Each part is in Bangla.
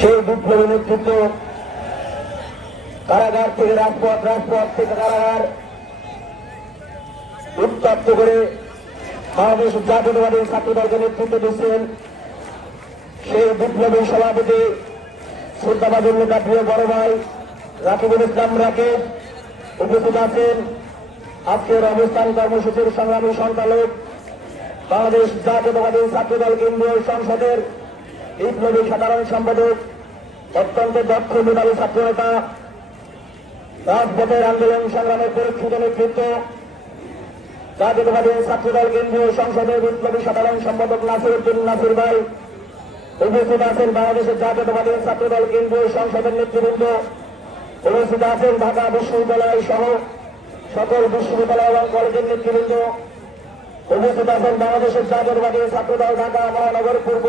সেই বিপ্লবী নেতৃত্ব কারাগার থেকে রাজপথ, রাজপথ থেকে কারাগার উত্তপ্ত করে বাংলাদেশ জাতীয়তাবাদী ছাত্র দলকে নেতৃত্ব দিচ্ছেন সেই বিপ্লবী সভাপতি শ্রদ্ধাভাজন নেতা প্রিয় বড় ভাই রাকিবুল ইসলাম রাকিব উপস্থিত আছেন। আজকের অবস্থান কর্মসূচির সংগ্রামী সঞ্চালক বাংলাদেশ জাতীয়তাবাদী ছাত্র দল কেন্দ্রীয় সংসদের বিপ্লবী সাধারণ সম্পাদক অত্যন্ত দক্ষ মেধাবী ছাত্র নেতা রাজপথের আন্দোলন সংগ্রামের পরীক্ষিত নেতৃত্ব জাতীয়তাবাদী ছাত্র দল কেন্দ্রীয় সংসদের বিপ্লবী সাধারণ সম্পাদক নাসির উদ্দিন নাসির ভাই উপস্থিত আছেন। বাংলাদেশের জাতীয়তাবাদী ছাত্র দল কেন্দ্রীয় সংসদের নেতৃবৃন্দ উপস্থিত আছেন। ঢাকা বিশ্ববিদ্যালয় সহ সকল বিশ্ববিদ্যালয় এবং কলেজের নেতৃবৃন্দ উপস্থিত আছেন। বাংলাদেশের জাতীয়তাবাদী ছাত্র দল ঢাকা মহানগর পূর্ব,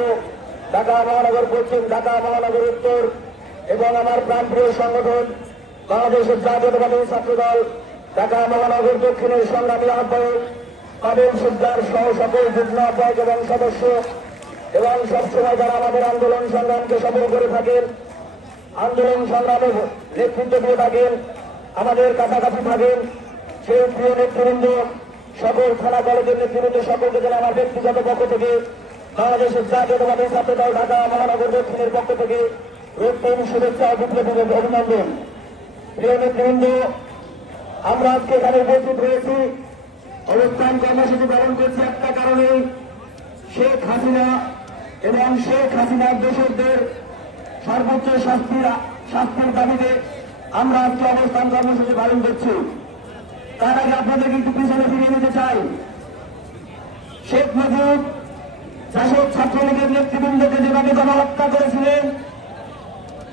ঢাকা মহানগর পশ্চিম, ঢাকা মহানগর উত্তর এবং আমার প্রাণপ্রিয় সংগঠন বাংলাদেশের জাতীয়তাবাদী ছাত্র দল ঢাকা মহানগর দক্ষিণের সংগ্রামী আহ্বায়ক কাদের সিকদার সহ সকল যুগ্ম আহ্বায়ক এবং সদস্য এবং সবসময় যারা আমাদের আন্দোলন সংগ্রামকে সফল করে থাকেন, আন্দোলন সংগ্রামে নেতৃত্ব দিয়ে থাকেন, আমাদের কাছাকাছি থাকেন, সেই প্রিয় নেতৃবৃন্দ সকল থানা কলেজের নেতৃবৃন্দ সকলকে যেন আমার ব্যক্তিগত পক্ষ থেকে বাংলাদেশের জাতীয়তাবাদী ছাত্র দল ঢাকা মহানগর দক্ষিণের পক্ষ থেকে রক্তিম শুভেচ্ছা ও বিপ্লবী অভিনন্দন। প্রিয় নেতৃবৃন্দ, আমরা আজকে এখানে উপস্থিত হয়েছি, অবস্থান কর্মসূচি পালন করছি একটা কারণেই, শেখ হাসিনা এবং শেখ হাসিনার দোষরদের সর্বোচ্চ শাস্তির দাবিতে আমরা আজকে অবস্থান কর্মসূচি পালন করছি। তার আগে আপনাদেরকে একটু পিছনে ফিরিয়ে নিতে চাই। শেখ মুজিব শাসক ছাত্রলীগের নেতৃবৃন্দকে যেভাবে গণহত্যা করেছিলেন,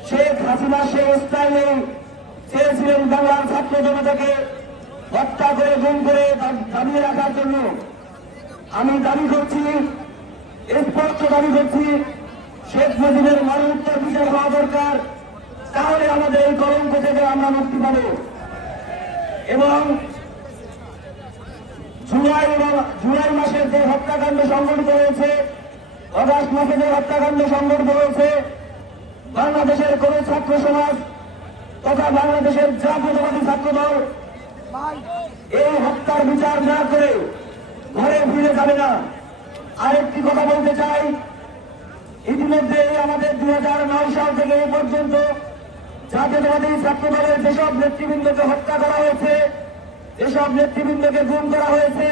শেখ হাসিনা সেই স্টাইলে চেয়েছিলেন বাংলার ছাত্র জনতাকে হত্যা করে গুম করে দাবিয়ে রাখার জন্য। আমি দাবি করছি, স্পষ্ট দাবি করছি, শেখ মুজিবের মরণোত্তর বিচার হওয়া দরকার, তাহলে আমাদের এই কলঙ্ক থেকে আমরা মুক্তি পাব। এবং জুলাই মাসের যে হত্যাকাণ্ড সংঘটিত হয়েছে, আগস্ট মাসে যে হত্যাকাণ্ড সংঘটিত হয়েছে, বাংলাদেশের কোন ছাত্র সমাজ তথা বাংলাদেশের জাতীয়তাবাদী ছাত্র দল এই হত্যার বিচার না করে ঘরে ফিরে যাবে না। আরেকটি কথা বলতে চাই, ইতিমধ্যে আমাদের 2009 সাল থেকে এ পর্যন্ত জাতীয়তাবাদী ছাত্র দলের যেসব নেতৃবৃন্দকে হত্যা করা হয়েছে, যেসব নেতৃবৃন্দকে গুম করা হয়েছে,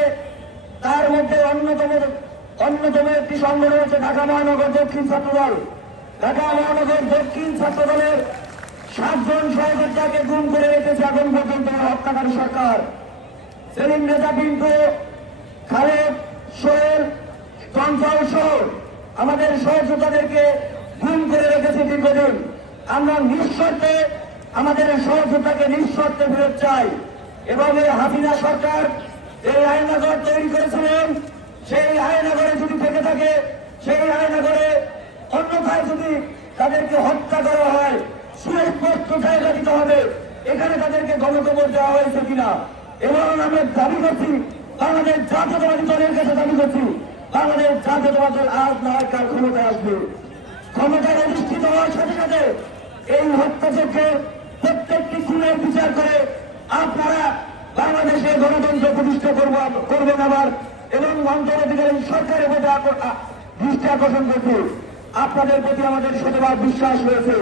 তার মধ্যে অন্যতম একটি সংগঠন হচ্ছে ঢাকা মহানগর দক্ষিণ ছাত্র দল। ঢাকা মহানগর দক্ষিণ ছাত্র দলের 7 জন সহযোদ্ধাকে গুম করে রেখেছে এখন পর্যন্ত হত্যাকারী সরকার। সেলিম রেজা পিন্টু, খালেদ, সোহেল, চঞ্চল সহ আমাদের সহযোদ্ধাদেরকে গুম করে রেখেছে দীর্ঘদিন। আমরা নিঃশর্তে আমাদের সহযোদ্ধাকে নিঃশর্তে ফেরত চাই। এবং এই হাসিনা সরকার এই আয়নাগর তৈরি করেছিলেন, সেই আয়নাগরে যদি থেকে থাকে, সেই আয়নাগরে অন্যথায় যদি তাদেরকে হত্যা করা হয়, সুস্পষ্ট জায়গা দিতে হবে এখানে তাদেরকে গণকবর দেওয়া হয়েছে কিনা। এবং আমরা দাবি করছি, বাংলাদেশ জাতীয়তাবাদী দলের কাছে দাবি করছি, বাংলাদেশ জাতীয়তাবাদী দল আজ না হয় কাল ক্ষমতায় আসবে। ক্ষমতায় অধিষ্ঠিত হওয়ার সাথে সাথে এই হত্যাযজ্ঞের প্রত্যেকটি খুনের বিচার করে আপনারা বাংলাদেশে গণতন্ত্র প্রতিষ্ঠা করবেন আবার। এবং অন্তরাধিকারী সরকারের প্রতি দৃষ্টি আকর্ষণ করছে। আপনাদের প্রতি আমাদের শতভাগ বিশ্বাস রয়েছে,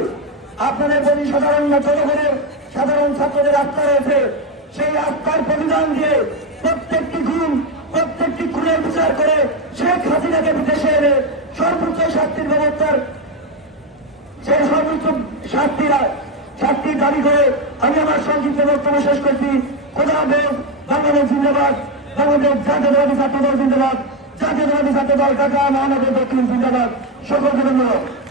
আপনাদের প্রতি সাধারণ জনগণের, সাধারণ ছাত্রদের আস্থা রয়েছে। সেই আস্থার প্রতিদান দিয়ে প্রত্যেকটি খুনের বিচার করে শেখ হাসিনাকে বিদেশে এনে সর্বোচ্চ শাস্তির ব্যবস্থার সেই সর্বোচ্চ শাস্তির দাবি করে আমি আমার সংক্ষিপ্ত বক্তব্য শেষ করছি। খোদা হাফেজ। বাংলাদেশ জিন্দাবাদ, বাংলাদেশ জাতীয়তাবাদী ছাত্র দল জিন্দাবাদ, জাতীয়তাবাদী ছাত্র দল ঢাকা মহানগর দক্ষিণ জিন্দাবাদ। সকলকে ধন্যবাদ।